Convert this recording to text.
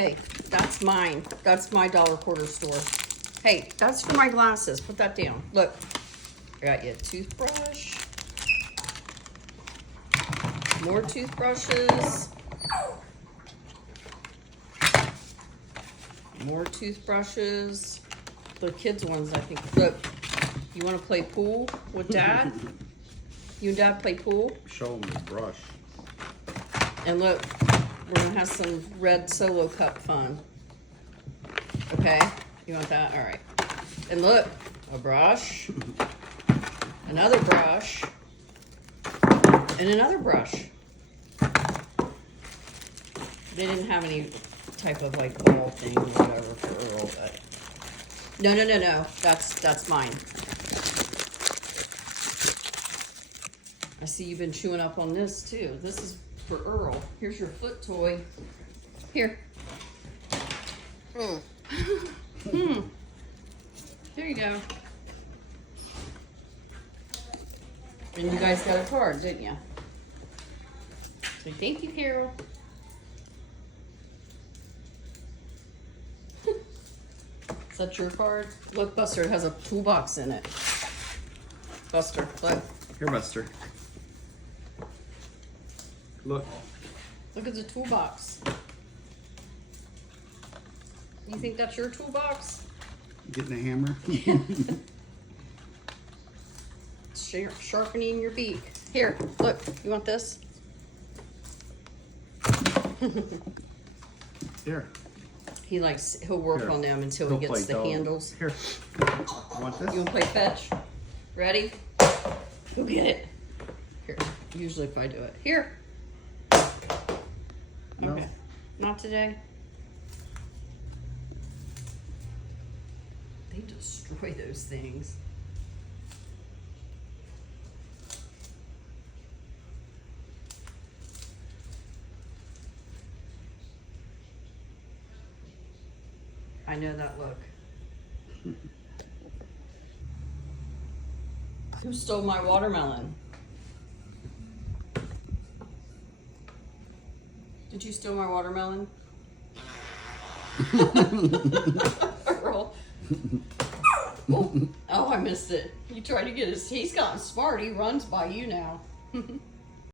Hey, that's mine. That's my dollar quarter store. Hey, that's for my glasses. Put that down. Look, I got you a toothbrush. More toothbrushes. More toothbrushes. The kids' ones, I think. Look, you want to play pool with Dad? You and Dad play pool? Show them the brush. And look, we're gonna have some red Solo cup fun. Okay, you want that? All right. And look, a brush, another brush, and another brush. They didn't have any type of like ball thing or whatever for Earl, but no. That's mine. I see you've been chewing up on this too. This is for Earl. Here's your foot toy. Here. There you go. And you guys got a card, didn't you? So thank you, Carol. Is that your card? Look, Buster, it has a toolbox in it. Buster, look. Here, Buster. Look. Look at the toolbox. You think that's your toolbox? Getting a hammer. Sharpening your beak. Here, look. You want this? Here. He'll work Here. on them until Go he gets play the dog. handles. Here. You want this? You want to play fetch? Ready? Go get it. Here. Usually if I do it. Here. No. Okay. Not today. They destroy those things. I know that look. Who stole my watermelon? Did you steal my watermelon? Earl. Oh, I missed it. He tried to get his, he's gotten smart. He runs by you now.